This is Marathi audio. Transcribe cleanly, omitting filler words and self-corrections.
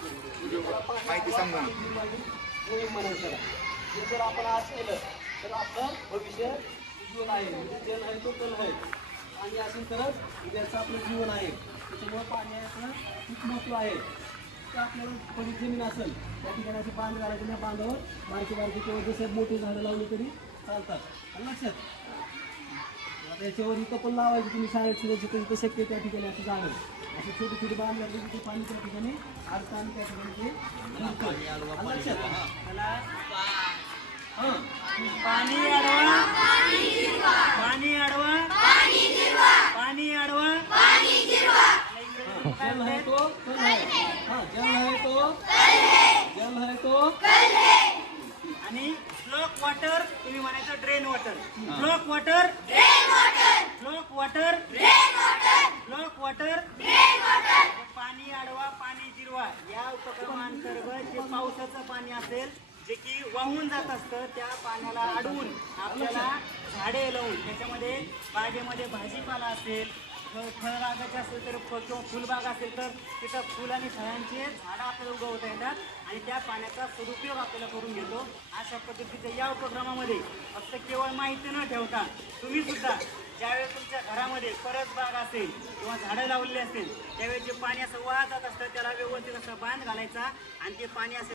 माहिती सांगा. मोहीम म्हणायचं त्याला. हे जर आपण आज केलं तर आपलं भविष्य उज्ज्वल आहे. म्हणजे जल आहे तो कल आहे. पाणी असेल तरच उद्याचं आपलं जीवन आहे. त्याच्यामुळे पाण्याचं खूप महत्त्व आहे. तर आपल्याला थोडी जमीन असेल त्या ठिकाणी असे बांध घालायचे, त्या बांधावर बारकी बारकी किंवा जसे मोठी झाडं लावली तरी चालतात. आलं लक्षात? आता याच्यावर इथं पण लावायची तुम्ही शाळेत सुद्धा जिथं जिथं शक्य त्या ठिकाणी असं जाणं. असे छोटे छोटे बांध लागले की ते पाणी त्या ठिकाणी अडतं आणि त्या ठिकाणी ते मुरतं. आलं लक्षात? हां. पाणी अडवा पाणी अडवा पाणी अडवा जल है तो कल है. हाँ, जल है तो जल है तो आणि फ्लॉक वॉटर तुम्ही म्हणायचं drain water. Flock water flock water flock water. पाणी अडवा पाणी जिरवा या उपक्रमांतर्गत जे पावसाचं पाणी असेल जे की वाहून जात असतं त्या पाण्याला अडवून आपल्याला झाडे लावून त्याच्यामध्ये बागेमध्ये भाजीपाला असेल, फळबागाचे असेल तर किंवा फुलबाग असेल तर तिथं फुल आणि फळांचे झाडं आपल्याला उगवता येतात आणि त्या पाण्याचा सदुपयोग आपल्याला करून घेतो. अशा पद्धतीच्या या उपक्रमामध्ये फक्त केवळ माहिती न ठेवता तुम्ही सुद्धा ज्यावेळेस तुमच्या घरामध्ये परसबाग असेल किंवा झाडं लावलेली असेल त्यावेळेस जे पाणी असं वाहत जात असतं त्याला व्यवस्थित असं बांध घालायचा आणि ते पाणी असं